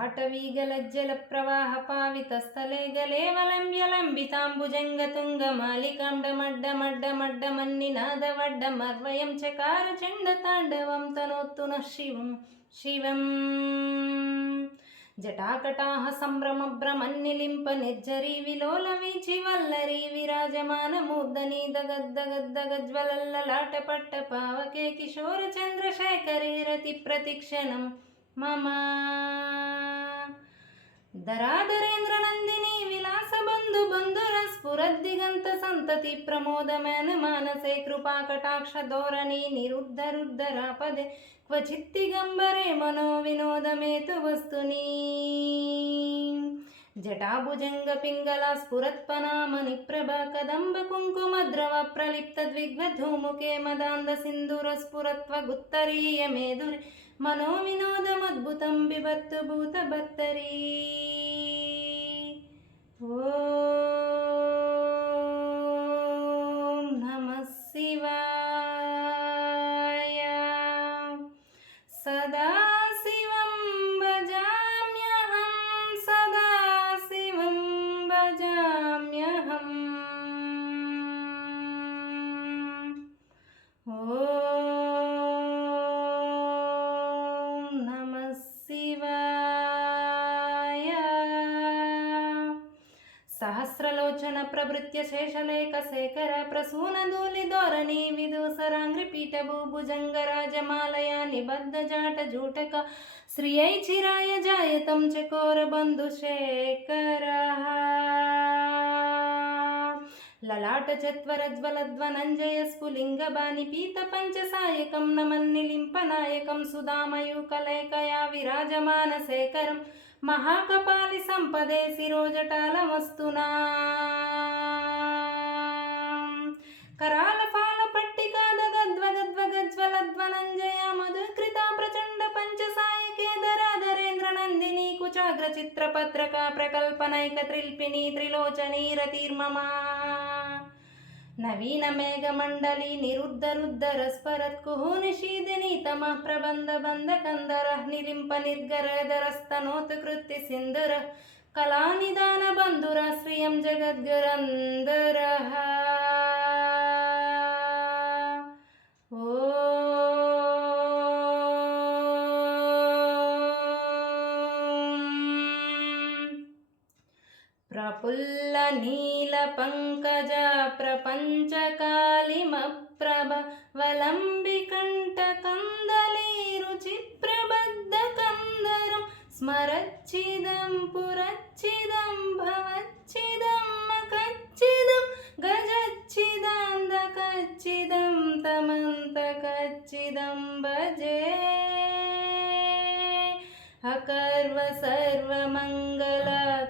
ललाटवीगलज्जलप्रवाहपावितस्थले गलेवलम्ब्यलम्बिताम्बुजङ्गतुङ्गमालिकां डमड्डमड्डमड्डमन्निनादवड्डमर्वयं चकारचण्डताण्डवं तनोतु नः शिवं शिवम् जटाकटाः सम्भ्रमभ्रमन्निलिम्प निर्झरी विलोलवीचि वल्लरी विराजमानमूर्धनि दगद्दगद्दगज्ज्वलल्ललाटपट्टपावके किशोरचन्द्रशेखरे रतिप्रतिक्षणं मम धराधरेन्द्रनन्दिनी विलासबन्धु बन्धुरस्फुरद्दिगन्तसन्तति प्रमोदमेन मानसे कृपाकटाक्षधोरणी निरुद्धरुद्धरापदे क्वचित्तिगम्बरे मनोविनोदमेतु वस्तुनि जटाभुजङ्गपिङ्गला स्फुरत्पनामनिप्रभा कदम्बकुङ्कुमद्रव प्रलिप्तद्विग्धधूमुखे मदान्धसिन्दूरस्फुरत्वगुत्तरीयमेधुरे मनोविनोदमद्भुतं बिभर्तु भूतभर्तरी ॐ नमः शिवाय सदाशिवं भजाम्यहं सदाशिवं भजाम्यहम् ॐ नमः शिवाय सहस्रलोचन प्रभृत्य शेषलेखशेखर प्रसूनधूलिधोरणी विदूसराङ्घ्रिपीठभूभुजङ्गराजमालया निबद्धजाटजूटक श्रियै चिराय जायतं चकोरबन्धुशेखरः ललाटचत्वरज्वलध्वनञ्जय स्फुलिङ्गबाणिपीतपञ्चसायकं नमन्निलिम्पनायकं सुधामयूकलेकया विराजमानशेखरं महाकपालिसम्पदे शिरोजटालमस्तुना करालफालपट्टिका दगद्वगद्वगज्ज्वलध्वनञ्जया मधुकृता प्रचण्ड पञ्चसायके धराधरेन्द्रनन्दिनी कुचाग्रचित्रपत्रका प्रकल्पनैकत्रिल्पिनी त्रिलोचनी रतिर्ममा नवीनमेघमण्डली निरुद्धरुद्धरस्फरत्कुः निशीदिनी तमः प्रबन्धबन्धकन्दरः निलिम्पनिर्गरधरस्तनोतु कृत्तिसिन्धुरः कलानिदानबन्धुरः श्रियं जगद्गुरन्दरः प्रफुल्लनीलपङ्कजा प्रपञ्चकालिमप्रभ वलम्बिकण्ठकन्दलीरुचिप्रबद्धकन्दरं स्मरच्चिदं पुरच्चिदं भवच्चिदं मकच्चिदं गजच्चिदान्दकच्चिदं तमन्तकच्चिदं भजे अकर्व सर्वमङ्गल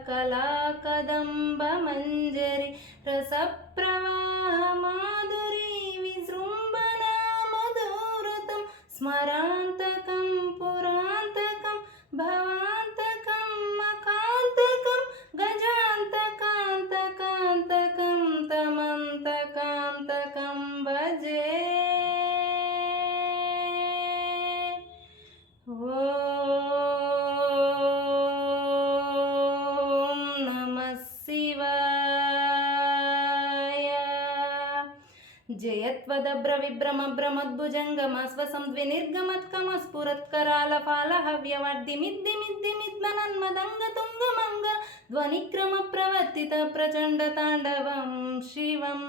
कलाकदम्बमञ्जरी रसप्रवाह माधुरी विजृम्भणा मधुरतं स्मरान्तकं पुरान्तकं भवान्तकं मकान्तकं गजान्तकान्तकान्तकं तमन्तकान्तकं भजे जयत्वदभ्रविभ्रमभ्रमद्भुजङ्गमस्वसं द्विनिर्गमत्कमस्फुरत्करालफालहव्यवर्धिमिद्धिमिद्मनन्मदङ्गतुङ्गमङ्गल ध्वनिक्रमप्रवर्तित प्रचण्डताण्डवं शिवम्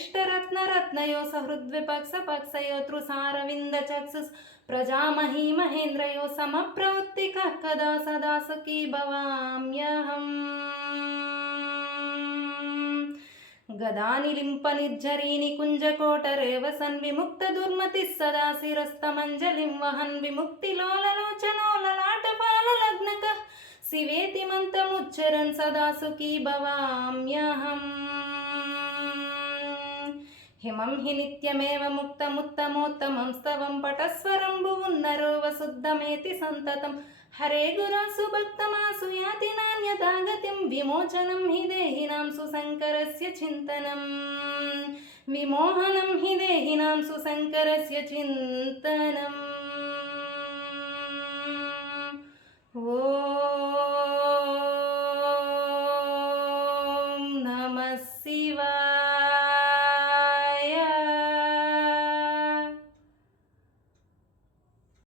द्विसद्विचित्रतल्पयोर्भुजङ्गमौक्तिकस्रजोर्गरिष्ठरत्नरत्नयो सहृद्विपक्षपक्षयो तृसारविन्दचक्षुः प्रजामही महेन्द्रयो समप्रवृत्तिकः कदा सदा सुखी भवाम्यहम् गदानिलिम्पनिर्झरीनि कुञ्जकोटरेव सन् विमुक्तदुर्मतिः सदा शिरस्तमञ्जलिं वहन् विमुक्तिलोललोचनो ललाटफाललग्नकः शिवेति मन्त्रमुच्चरन् सदा सुखी भवाम्यहम् हिमं हि नित्यमेव मुक्तमुत्तमोत्तमं स्तवं पटस्वरं भुवुन्नरो वसुद्धमेति सन्ततं हरे गुरासु भक्तमासु याति नान्यथा गतिं विमोचनं हि देहिनां सुशङ्करस्य चिन्तनं विमोहनं हि देहिनां सुशङ्करस्य चिन्तनम् ॐ नमः शिवाय।